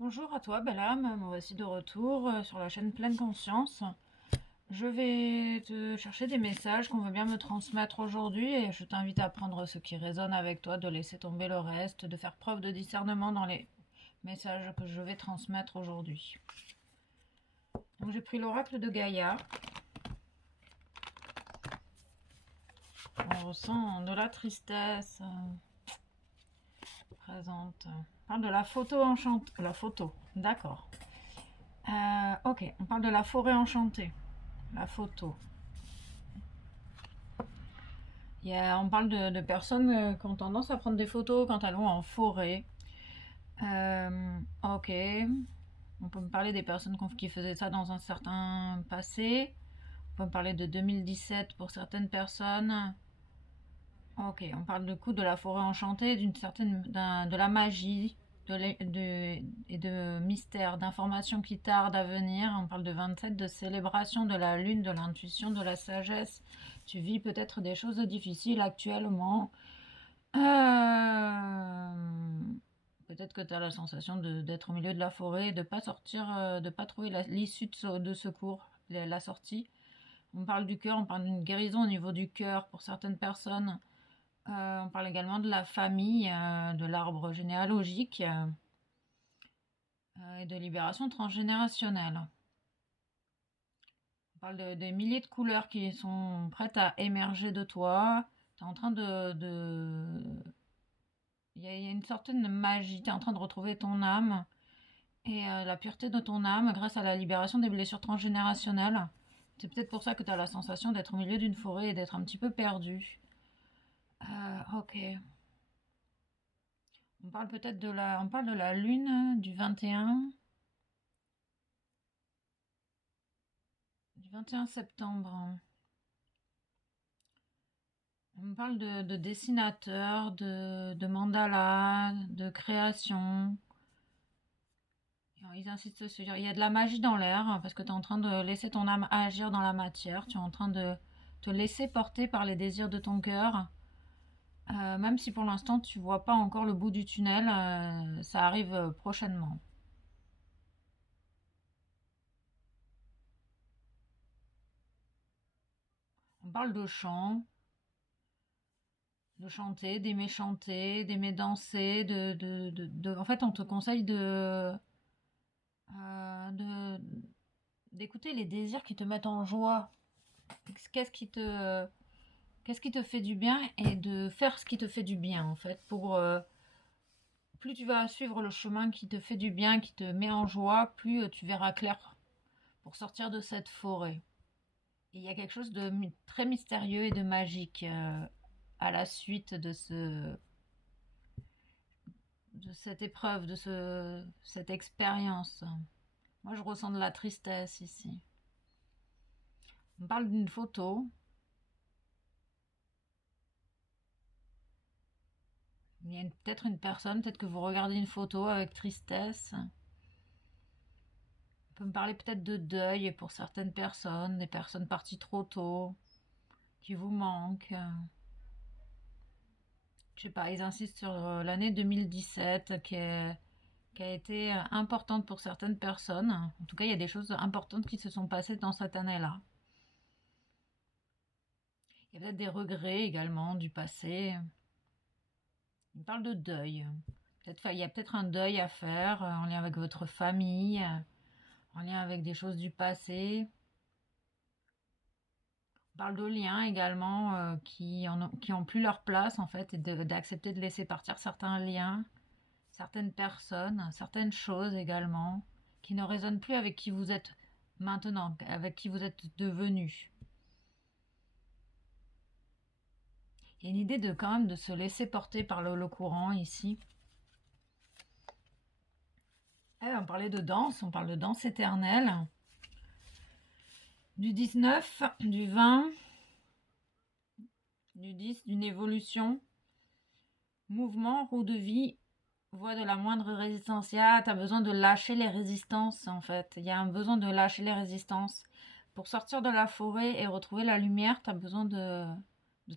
Bonjour à toi, belle âme. Me voici de retour sur la chaîne Pleine Conscience. Je vais te chercher des messages qu'on veut bien me transmettre aujourd'hui et je t'invite à prendre ce qui résonne avec toi, de laisser tomber le reste, de faire preuve de discernement dans les messages que je vais transmettre aujourd'hui. Donc j'ai pris l'oracle de Gaïa. On ressent de la tristesse présente. On parle de la photo enchantée. La photo, d'accord. Ok, on parle de la forêt enchantée. La photo. On parle de personnes qui ont tendance à prendre des photos quand elles vont en forêt. Ok. On peut me parler des personnes qui faisaient ça dans un certain passé. On peut me parler de 2017 pour certaines personnes. Ok, on parle du coup de la forêt enchantée, de la magie, et de mystère, d'informations qui tardent à venir. On parle de 27, de célébration de la lune, de l'intuition, de la sagesse. Tu vis peut-être des choses difficiles actuellement. Peut-être que tu as la sensation d'être au milieu de la forêt, de pas sortir, de pas trouver l'issue de secours, la sortie. On parle du cœur, on parle d'une guérison au niveau du cœur pour certaines personnes. On parle également de la famille, de l'arbre généalogique et de libération transgénérationnelle. On parle des milliers de couleurs qui sont prêtes à émerger de toi. Tu es en train il y a une certaine magie, tu es en train de retrouver ton âme et la pureté de ton âme grâce à la libération des blessures transgénérationnelles. C'est peut-être pour ça que tu as la sensation d'être au milieu d'une forêt et d'être un petit peu perdu. Ok. On parle de la lune du 21, du 21 septembre. On me parle de dessinateur, de mandala, de création. Ils insistent sur... Il y a de la magie dans l'air parce que tu es en train de laisser ton âme agir dans la matière. Tu es en train de te laisser porter par les désirs de ton cœur. Même si pour l'instant tu vois pas encore le bout du tunnel, ça arrive prochainement. On parle de chant, de chanter, d'aimer chanter, d'aimer danser, en fait, on te conseille de d'écouter les désirs qui te mettent en joie. Qu'est-ce qui te qu'est-ce qui te fait du bien et de faire ce qui te fait du bien en fait pour plus tu vas suivre le chemin qui te fait du bien, qui te met en joie, plus tu verras clair pour sortir de cette forêt. Et il y a quelque chose de très mystérieux et de magique à la suite de cette épreuve, cette expérience. Moi, je ressens de la tristesse ici. On parle d'une photo. Il y a peut-être une personne, peut-être que vous regardez une photo avec tristesse. On peut me parler peut-être de deuil pour certaines personnes, des personnes parties trop tôt, qui vous manquent. Je sais pas, ils insistent sur l'année 2017 qui a été importante pour certaines personnes. En tout cas, il y a des choses importantes qui se sont passées dans cette année-là. Il y a peut-être des regrets également du passé. Il parle de deuil. Peut-être, il y a peut-être un deuil à faire en lien avec votre famille, en lien avec des choses du passé. On parle de liens également qui ont plus leur place en fait et d'accepter de laisser partir certains liens, certaines personnes, certaines choses également qui ne résonnent plus avec qui vous êtes maintenant, avec qui vous êtes devenu. Il y a une idée de quand même de se laisser porter par le courant ici. On parlait de danse, on parle de danse éternelle. Du 19, du 20, du 10, d'une évolution. Mouvement, roue de vie, voie de la moindre résistance. Tu as besoin de lâcher les résistances en fait. Il y a un besoin de lâcher les résistances. Pour sortir de la forêt et retrouver la lumière, tu as besoin de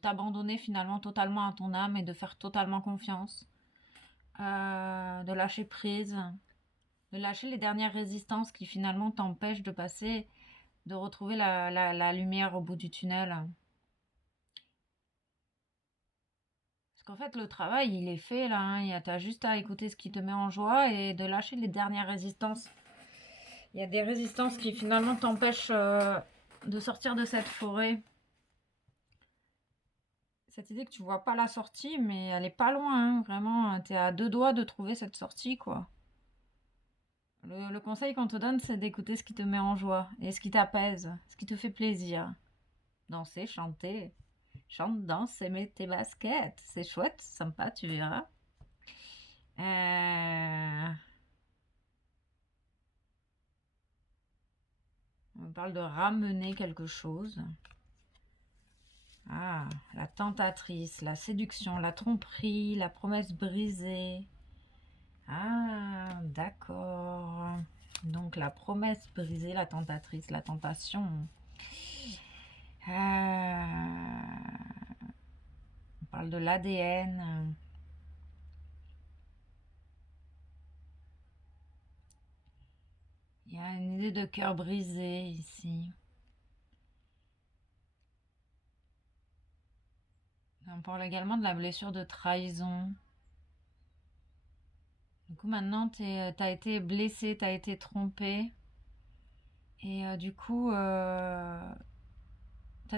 t'abandonner finalement totalement à ton âme et de faire totalement confiance. De lâcher prise. De lâcher les dernières résistances qui finalement t'empêchent de passer, de retrouver la lumière au bout du tunnel. Parce qu'en fait, le travail, il est fait là, hein. T'as juste à écouter ce qui te met en joie et de lâcher les dernières résistances. Il y a des résistances qui finalement t'empêchent de sortir de cette forêt. Cette idée que tu vois pas la sortie, mais elle est pas loin, hein. Vraiment, t'es à deux doigts de trouver cette sortie, quoi. Le conseil qu'on te donne, c'est d'écouter ce qui te met en joie et ce qui t'apaise, ce qui te fait plaisir. Danser, chanter. Chante, danse et mets tes baskets. C'est chouette, sympa, tu verras. On parle de ramener quelque chose. Ah, la tentatrice, la séduction, la tromperie, la promesse brisée. Ah, d'accord. Donc la promesse brisée, la tentatrice, la tentation. On parle de l'ADN. Il y a une idée de cœur brisé ici. On parle également de la blessure de trahison. Du coup, maintenant, t'as été blessé, t'as été trompé. Et du coup, t'as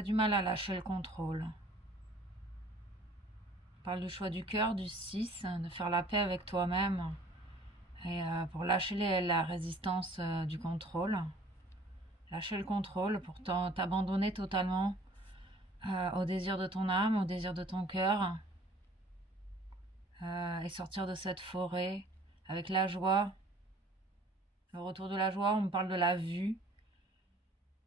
du mal à lâcher le contrôle. On parle du choix du cœur, du 6, de faire la paix avec toi-même. Et pour lâcher la résistance du contrôle. Lâcher le contrôle pour t'abandonner totalement au désir de ton âme, au désir de ton cœur. Et sortir de cette forêt avec la joie. Le retour de la joie, on parle de la vue.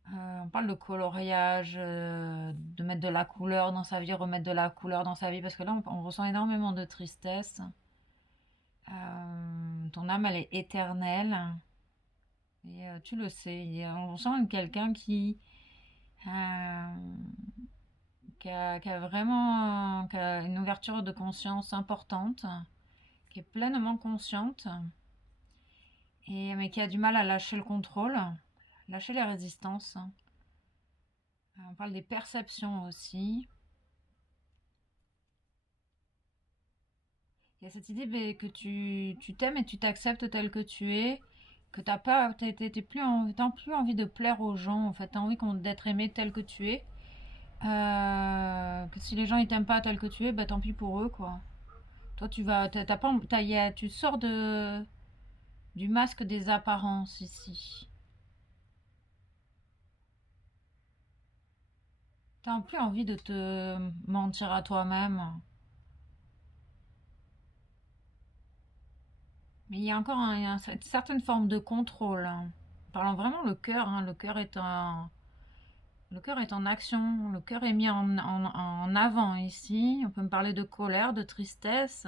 On parle de coloriage, de mettre de la couleur dans sa vie, remettre de la couleur dans sa vie, parce que là, on ressent énormément de tristesse. Ton âme, elle est éternelle. Et tu le sais, on sent quelqu'un qui a vraiment qui a une ouverture de conscience importante, qui est pleinement consciente, mais qui a du mal à lâcher le contrôle, lâcher les résistances. On parle des perceptions aussi. Il y a cette idée que tu t'aimes et tu t'acceptes tel que tu es, que t'as plus envie de plaire aux gens, en fait, t'as envie d'être aimé tel que tu es. Que si les gens ils t'aiment pas tel que tu es, bah tant pis pour eux, quoi. Toi, t'as pas, tu sors du masque des apparences ici. T'as plus envie de te mentir à toi-même. Mais il y a encore une certaine forme de contrôle, hein. Parlant vraiment le cœur, hein, le cœur est en action, le cœur est mis en avant ici. On peut me parler de colère, de tristesse.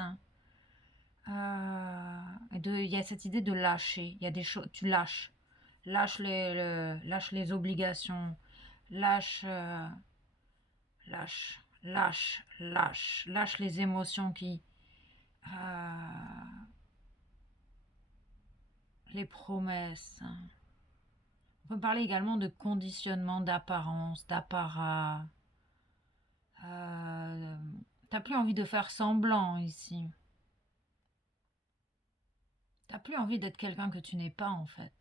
Il y a cette idée de lâcher. Il y a des choses, tu lâches. Lâche les obligations. Lâche, lâche les émotions les promesses. On peut parler également de conditionnement, d'apparence, d'apparat. Euh, T'as plus envie de faire semblant ici. T'as plus envie d'être quelqu'un que tu n'es pas en fait.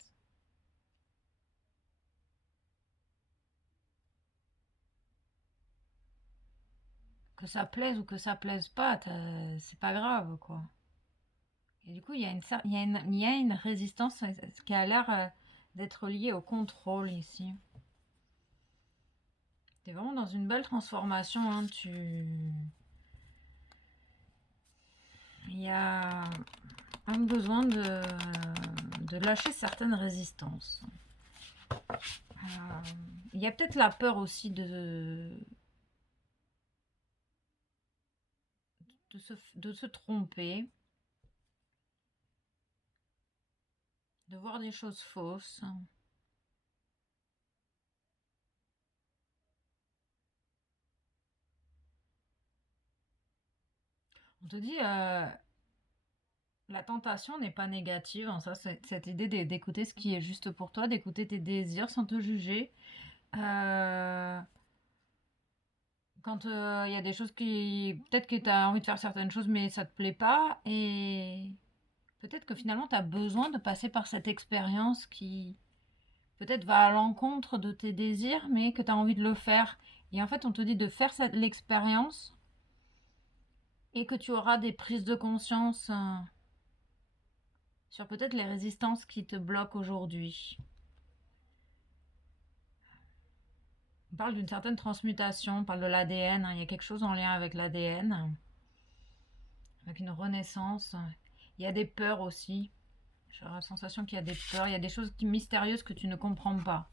Que ça plaise ou que ça plaise pas, c'est pas grave quoi. Et du coup, il y a une résistance qui a l'air d'être liée au contrôle ici. T'es vraiment dans une belle transformation, hein. Il y a un besoin de lâcher certaines résistances. Il y a peut-être la peur aussi de se tromper, de voir des choses fausses. On te dit, La tentation n'est pas négative, hein, ça, cette idée d'écouter ce qui est juste pour toi, d'écouter tes désirs sans te juger. Euh, Quand il y a des choses qui... Peut-être que tu as envie de faire certaines choses, mais ça te plaît pas. Et peut-être que finalement, tu as besoin de passer par cette expérience qui peut-être va à l'encontre de tes désirs, mais que tu as envie de le faire. Et en fait, on te dit de faire l'expérience et que tu auras des prises de conscience sur peut-être les résistances qui te bloquent aujourd'hui. On parle d'une certaine transmutation, on parle de l'ADN, hein, il y a quelque chose en lien avec l'ADN, avec une renaissance. Il y a des peurs aussi. J'ai la sensation qu'il y a des peurs, il y a des choses mystérieuses que tu ne comprends pas.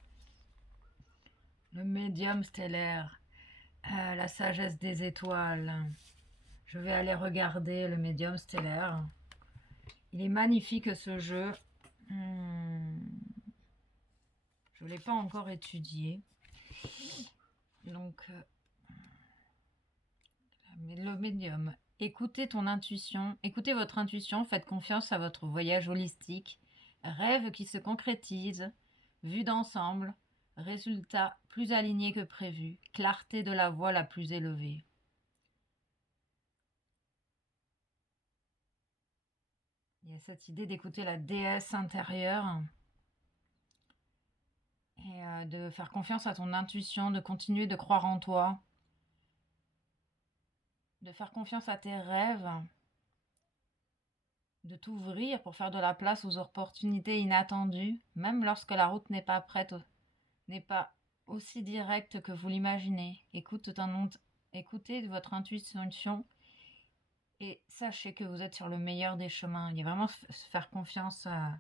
Le médium stellaire, la sagesse des étoiles. Je vais aller regarder le médium stellaire. Il est magnifique ce jeu. Je ne l'ai pas encore étudié. Donc, le médium. Écoutez ton intuition, écoutez votre intuition, faites confiance à votre voyage holistique. Rêve qui se concrétise, vue d'ensemble, résultat plus aligné que prévu, clarté de la voie la plus élevée. Il y a cette idée d'écouter la déesse intérieure et de faire confiance à ton intuition, de continuer de croire en toi, de faire confiance à tes rêves, de t'ouvrir pour faire de la place aux opportunités inattendues, même lorsque la route n'est pas prête, n'est pas aussi directe que vous l'imaginez. Écoutez votre intuition et sachez que vous êtes sur le meilleur des chemins. Il y a vraiment se faire confiance à...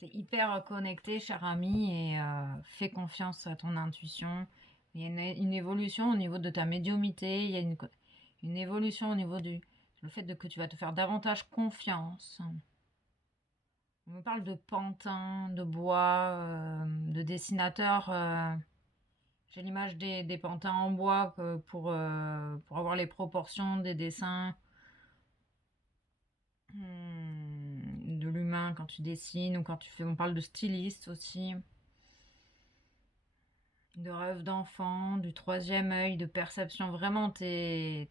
T'es hyper connecté, cher ami, et fais confiance à ton intuition. Il y a une évolution au niveau de ta médiumité, il y a une évolution au niveau du le fait que tu vas te faire davantage confiance. On me parle de pantin, de bois, de dessinateur. J'ai l'image des pantins en bois pour avoir les proportions des dessins de l'humain quand tu dessines ou quand tu fais. On parle de styliste aussi. De rêve d'enfant, du troisième œil, de perception. Vraiment, t'es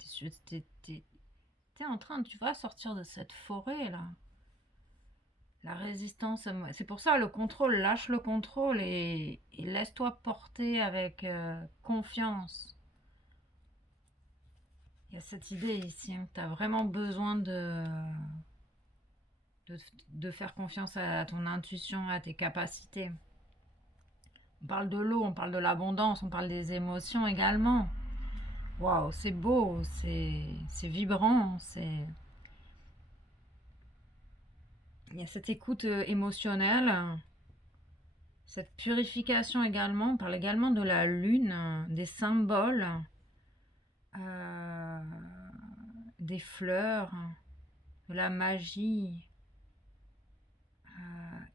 en train, tu vas sortir de cette forêt là. La résistance, c'est pour ça le contrôle, lâche le contrôle et laisse-toi porter avec confiance. Il y a cette idée ici, hein, que tu as vraiment besoin de faire confiance à ton intuition, à tes capacités. On parle de l'eau, on parle de l'abondance, on parle des émotions également. Waouh, c'est beau, c'est vibrant, c'est... Il y a cette écoute émotionnelle, cette purification également. On parle également de la lune, des symboles, euh, des fleurs, de la magie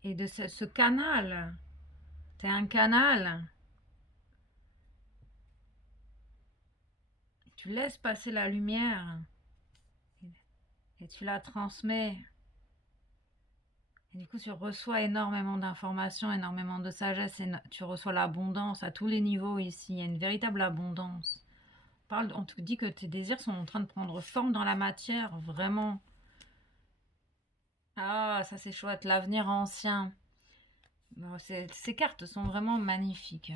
et de ce canal. T'es un canal. Tu laisses passer la lumière et tu la transmets. Et du coup, tu reçois énormément d'informations, énormément de sagesse et tu reçois l'abondance à tous les niveaux ici. Il y a une véritable abondance. On te dit que tes désirs sont en train de prendre forme dans la matière, vraiment. Ah, ça c'est chouette, l'avenir ancien. Bon, ces cartes sont vraiment magnifiques.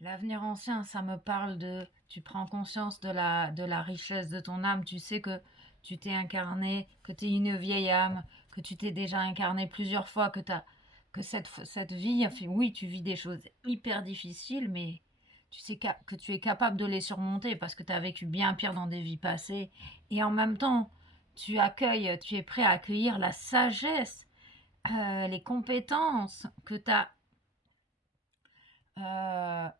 L'avenir ancien, ça me parle de... Tu prends conscience de la richesse de ton âme. Tu sais que tu t'es incarné, que tu es une vieille âme, que tu t'es déjà incarné plusieurs fois, que cette vie, oui, tu vis des choses hyper difficiles, mais tu sais que tu es capable de les surmonter parce que tu as vécu bien pire dans des vies passées. Et en même temps, tu es prêt à accueillir la sagesse, les compétences que tu as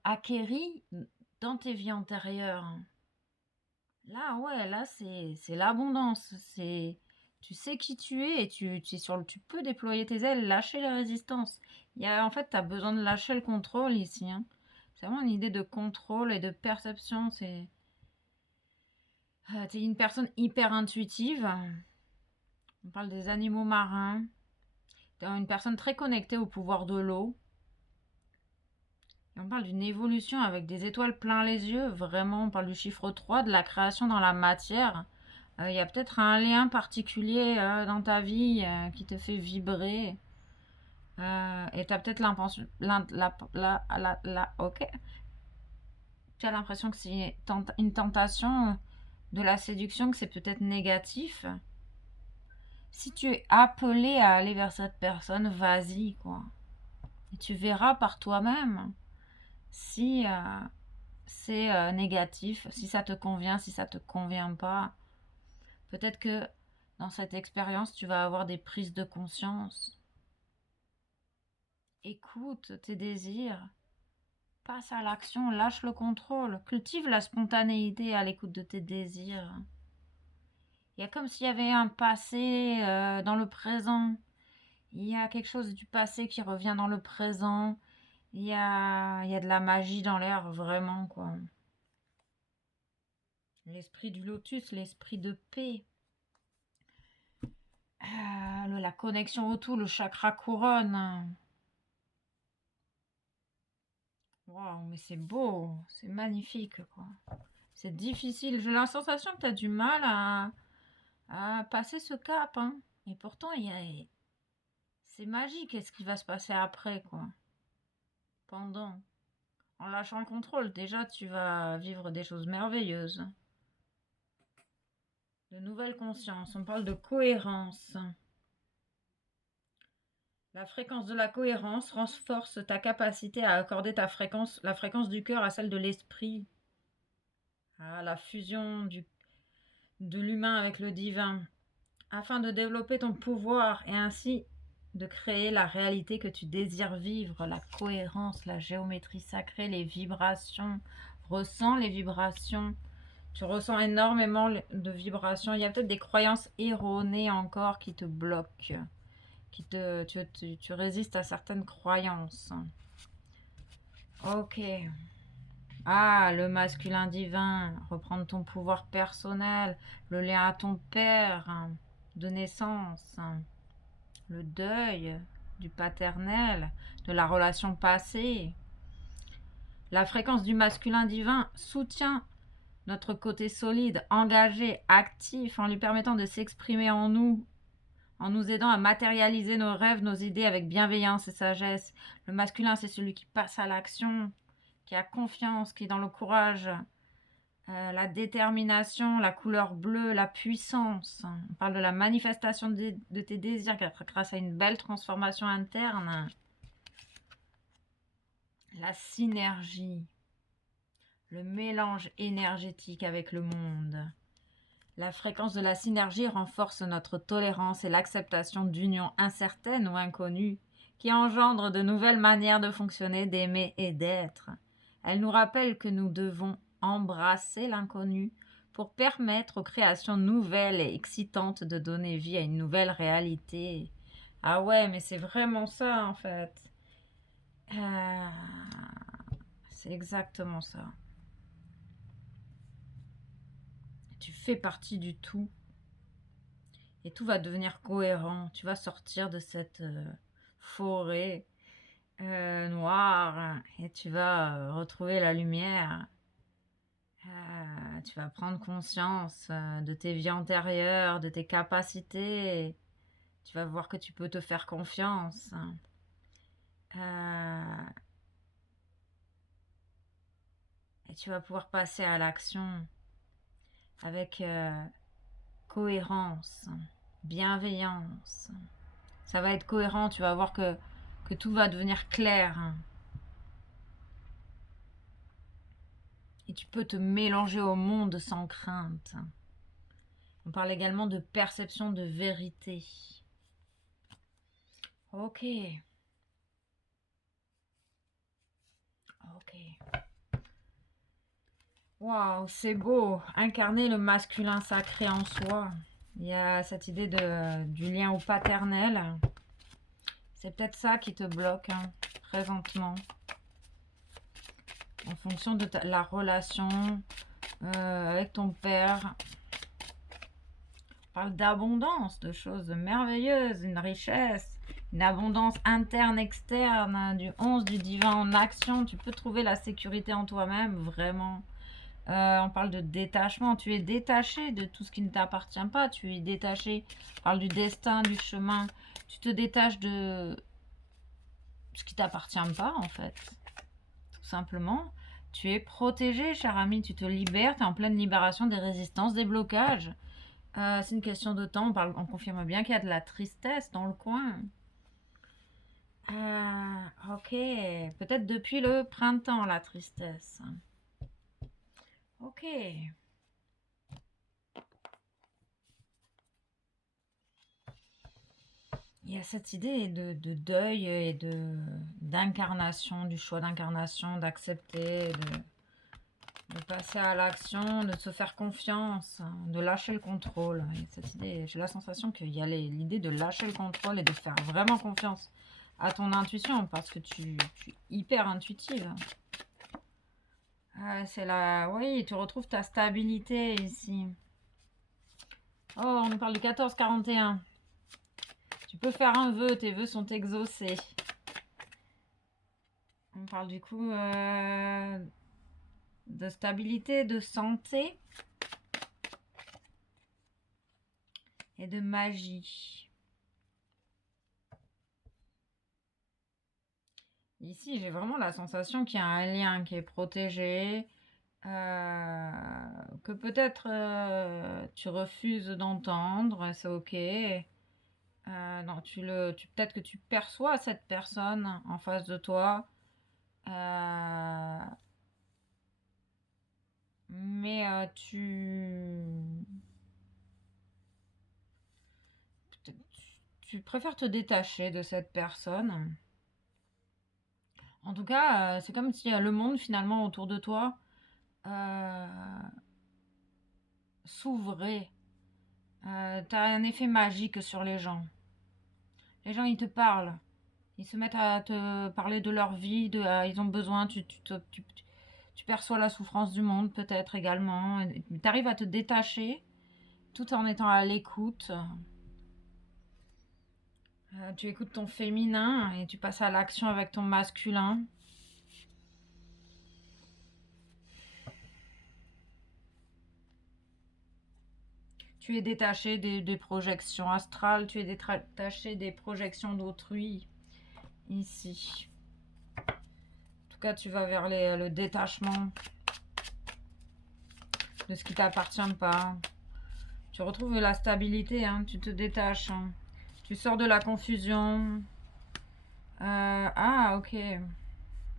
acquéries dans tes vies antérieures. Là, ouais, là, c'est l'abondance. Tu sais qui tu es et tu peux déployer tes ailes, lâcher la résistance. En fait, tu as besoin de lâcher le contrôle ici, hein. C'est vraiment une idée de contrôle et de perception. Tu es une personne hyper intuitive. On parle des animaux marins. Tu es une personne très connectée au pouvoir de l'eau. Et on parle d'une évolution avec des étoiles plein les yeux. Vraiment, on parle du chiffre 3, de la création dans la matière. Il y a peut-être un lien particulier dans ta vie qui te fait vibrer. Et tu as peut-être l'impression... Ok. Tu as l'impression que c'est une tentation de la séduction, que c'est peut-être négatif. Si tu es appelé à aller vers cette personne, vas-y, quoi. Et tu verras par toi-même si c'est négatif, si ça te convient, si ça te convient pas. Peut-être que dans cette expérience, tu vas avoir des prises de conscience. Écoute tes désirs. Passe à l'action, lâche le contrôle. Cultive la spontanéité à l'écoute de tes désirs. Il y a comme s'il y avait un passé dans le présent. Il y a quelque chose du passé qui revient dans le présent. Il y a de la magie dans l'air, vraiment, quoi. L'esprit du lotus, l'esprit de paix. La connexion au tout, le chakra couronne. Waouh, mais c'est beau, c'est magnifique, quoi. C'est difficile. J'ai la sensation que tu as du mal à passer ce cap, hein. Et pourtant, c'est magique, qu'est-ce qui va se passer après, quoi. Pendant. En lâchant le contrôle, déjà, tu vas vivre des choses merveilleuses. De nouvelles consciences. On parle de cohérence. La fréquence de la cohérence renforce ta capacité à accorder la fréquence du cœur à celle de l'esprit. À la fusion de l'humain avec le divin. Afin de développer ton pouvoir et ainsi de créer la réalité que tu désires vivre. La cohérence, la géométrie sacrée, les vibrations. Ressens les vibrations. Tu ressens énormément de vibrations. Il y a peut-être des croyances erronées encore qui te bloquent. Tu résistes à certaines croyances. Ok. Ah, le masculin divin. Reprendre ton pouvoir personnel. Le lien à ton père de naissance. Le deuil du paternel. De la relation passée. La fréquence du masculin divin soutient notre côté solide, engagé, actif, en lui permettant de s'exprimer en nous aidant à matérialiser nos rêves, nos idées avec bienveillance et sagesse. Le masculin, c'est celui qui passe à l'action, qui a confiance, qui est dans le courage, la détermination, la couleur bleue, la puissance. On parle de la manifestation de tes désirs grâce à une belle transformation interne. La synergie. Le mélange énergétique avec le monde. La fréquence de la synergie renforce notre tolérance et l'acceptation d'unions incertaines ou inconnues qui engendrent de nouvelles manières de fonctionner, d'aimer et d'être. Elle nous rappelle que nous devons embrasser l'inconnu pour permettre aux créations nouvelles et excitantes de donner vie à une nouvelle réalité. Ah ouais, mais c'est vraiment ça en fait. C'est exactement ça. Tu fais partie du tout. Et tout va devenir cohérent. Tu vas sortir de cette forêt noire et tu vas retrouver la lumière. Tu vas prendre conscience de tes vies antérieures, de tes capacités. Tu vas voir que tu peux te faire confiance. Et tu vas pouvoir passer à l'action avec cohérence, bienveillance. Ça va être cohérent, tu vas voir que tout va devenir clair. Et tu peux te mélanger au monde sans crainte. On parle également de perception de vérité. Ok. Waouh, c'est beau. Incarner le masculin sacré en soi. Il y a cette idée du lien au paternel. C'est peut-être ça qui te bloque présentement. En fonction de la relation avec ton père. parle d'abondance, de choses merveilleuses, une richesse, une abondance interne, externe, hein, du 11 du divin en action. Tu peux trouver la sécurité en toi-même, vraiment. On parle de détachement. Tu es détaché de tout ce qui ne t'appartient pas. Tu es détaché. On parle du destin, du chemin. Tu te détaches de ce qui t'appartient pas, en fait. Tout simplement. Tu es protégé, cher ami. Tu te libères. Tu es en pleine libération des résistances, des blocages. C'est une question de temps. On confirme bien qu'il y a de la tristesse dans le coin. Ok. Peut-être depuis le printemps, la tristesse. Ok. Il y a cette idée de deuil et d'incarnation, du choix d'incarnation, d'accepter, de passer à l'action, de se faire confiance, de lâcher le contrôle. Et cette idée, j'ai la sensation qu'il y a l'idée de lâcher le contrôle et de faire vraiment confiance à ton intuition parce que tu es hyper intuitive. C'est là, oui, tu retrouves ta stabilité ici. Oh, on nous parle du 14-41. Tu peux faire un vœu, tes vœux sont exaucés. On parle du coup de stabilité, de santé et de magie. Ici, j'ai vraiment la sensation qu'il y a un lien qui est protégé, que peut-être tu refuses d'entendre, c'est ok. Non, peut-être que tu perçois cette personne en face de toi, mais tu préfères te détacher de cette personne. En tout cas, c'est comme si le monde finalement autour de toi s'ouvrait. T'as un effet magique sur les gens. Les gens, ils te parlent. Ils se mettent à te parler de leur vie, ils ont besoin, tu perçois la souffrance du monde peut-être également. Tu arrives à te détacher tout en étant à l'écoute. Tu écoutes ton féminin et tu passes à l'action avec ton masculin. Tu es détaché des projections astrales, tu es détaché des projections d'autrui ici. En tout cas, tu vas vers le détachement de ce qui t'appartient pas. Tu retrouves la stabilité, hein, tu te détaches. Hein. Tu sors de la confusion. Ok.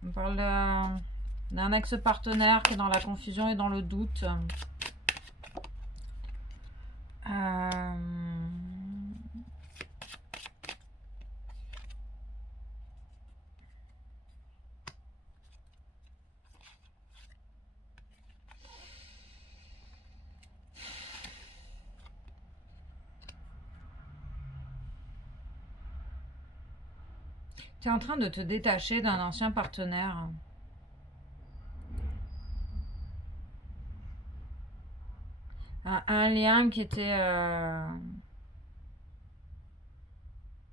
On parle d'un ex-partenaire qui est dans la confusion et dans le doute. Tu es en train de te détacher d'un ancien partenaire. Un lien qui était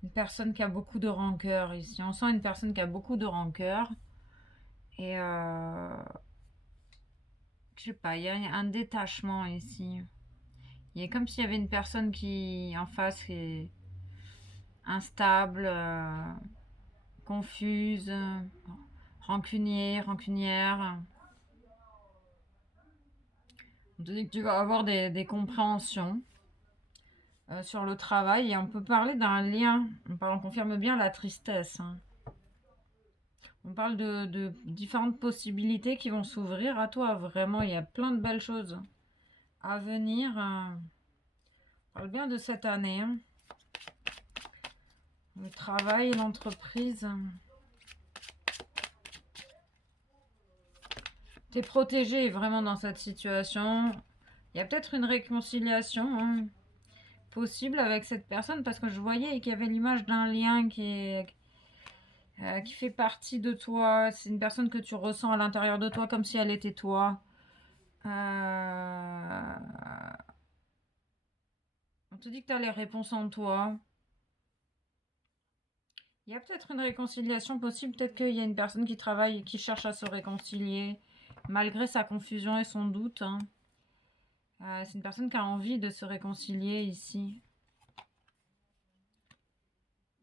une personne qui a beaucoup de rancœur ici. On sent une personne qui a beaucoup de rancœur. Et je sais pas, il y a un détachement ici. Il est comme s'il y avait une personne qui en face qui est instable, confuse, rancunière. On te dit que tu vas avoir des compréhensions sur le travail et on peut parler d'un lien. On confirme bien la tristesse. Hein. On parle de différentes possibilités qui vont s'ouvrir à toi. Vraiment, il y a plein de belles choses à venir. On parle bien de cette année. Hein. Le travail, l'entreprise. Tu es protégé vraiment dans cette situation. Il y a peut-être une réconciliation possible avec cette personne parce que je voyais qu'il y avait l'image d'un lien qui fait partie de toi. C'est une personne que tu ressens à l'intérieur de toi comme si elle était toi. On te dit que tu as les réponses en toi. Il y a peut-être une réconciliation possible. Peut-être qu'il y a une personne qui travaille et qui cherche à se réconcilier, malgré sa confusion et son doute. Hein. C'est une personne qui a envie de se réconcilier ici.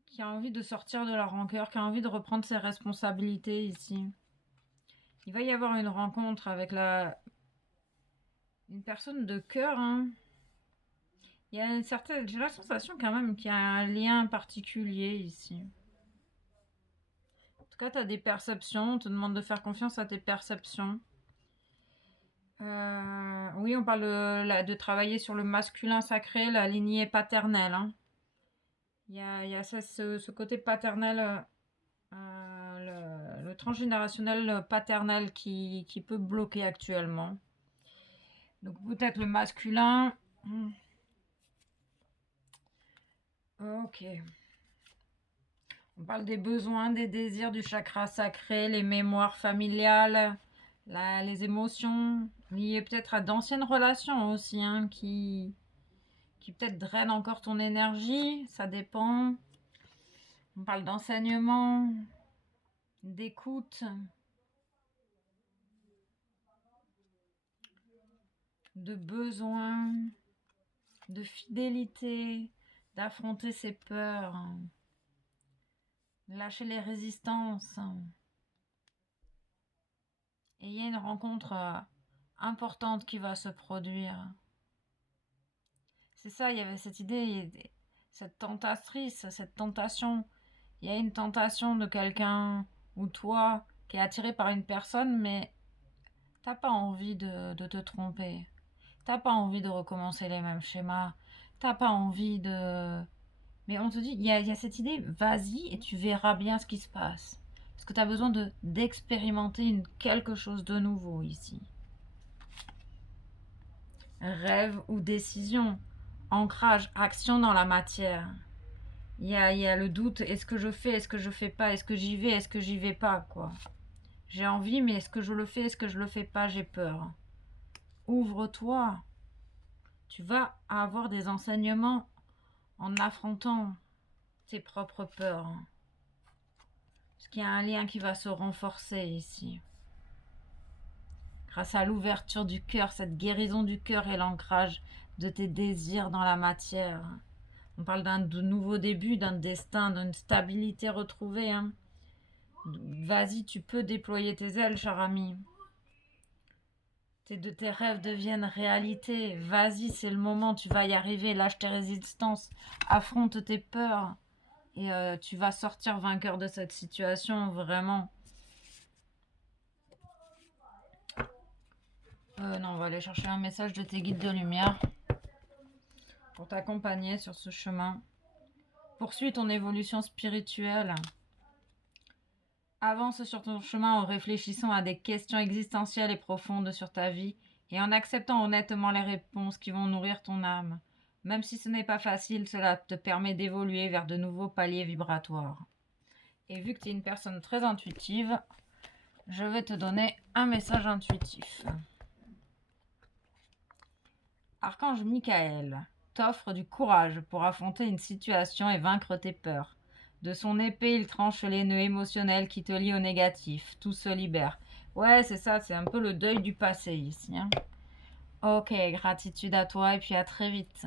Qui a envie de sortir de la rancœur, qui a envie de reprendre ses responsabilités ici. Il va y avoir une rencontre avec une personne de cœur. Hein. Il y a une certaine... J'ai la sensation quand même qu'il y a un lien particulier ici. En tout cas, tu as des perceptions. On te demande de faire confiance à tes perceptions. Oui, on parle de travailler sur le masculin sacré, la lignée paternelle. Hein. Il y a ce côté paternel, le transgénérationnel paternel qui peut bloquer actuellement. Donc peut-être le masculin. Ok. On parle des besoins, des désirs, du chakra sacré, les mémoires familiales, les émotions liées peut-être à d'anciennes relations aussi, hein, qui peut-être drainent encore ton énergie, ça dépend. On parle d'enseignement, d'écoute, de besoin, de fidélité, d'affronter ses peurs, de lâcher les résistances. Et il y a une rencontre importante qui va se produire. C'est ça, il y avait cette idée, cette tentatrice, cette tentation. Il y a une tentation de quelqu'un ou toi qui est attiré par une personne, mais t'as pas envie de te tromper. T'as pas envie de recommencer les mêmes schémas. T'as pas envie de... Mais on te dit, il y a cette idée, vas-y et tu verras bien ce qui se passe. Parce que tu as besoin d'expérimenter quelque chose de nouveau ici. Rêve ou décision. Ancrage, action dans la matière. Il y a le doute, est-ce que je fais pas, est-ce que j'y vais, est-ce que j'y vais pas, quoi. J'ai envie, mais est-ce que je le fais, est-ce que je le fais pas, j'ai peur. Ouvre-toi. Tu vas avoir des enseignements en affrontant tes propres peurs. Parce qu'il y a un lien qui va se renforcer ici. Grâce à l'ouverture du cœur, cette guérison du cœur et l'ancrage de tes désirs dans la matière. On parle d'un nouveau début, d'un destin, d'une stabilité retrouvée. Hein. Vas-y, tu peux déployer tes ailes, cher ami. Tes rêves deviennent réalité. Vas-y, c'est le moment, tu vas y arriver. Lâche tes résistances, affronte tes peurs. Et tu vas sortir vainqueur de cette situation, vraiment. Non, on va aller chercher un message de tes guides de lumière pour t'accompagner sur ce chemin. Poursuis ton évolution spirituelle. Avance sur ton chemin en réfléchissant à des questions existentielles et profondes sur ta vie et en acceptant honnêtement les réponses qui vont nourrir ton âme. Même si ce n'est pas facile, cela te permet d'évoluer vers de nouveaux paliers vibratoires. Et vu que tu es une personne très intuitive, je vais te donner un message intuitif. Archange Michael t'offre du courage pour affronter une situation et vaincre tes peurs. De son épée, il tranche les nœuds émotionnels qui te lient au négatif. Tout se libère. Ouais, c'est ça, c'est un peu le deuil du passé ici. Hein. Ok, gratitude à toi et puis à très vite.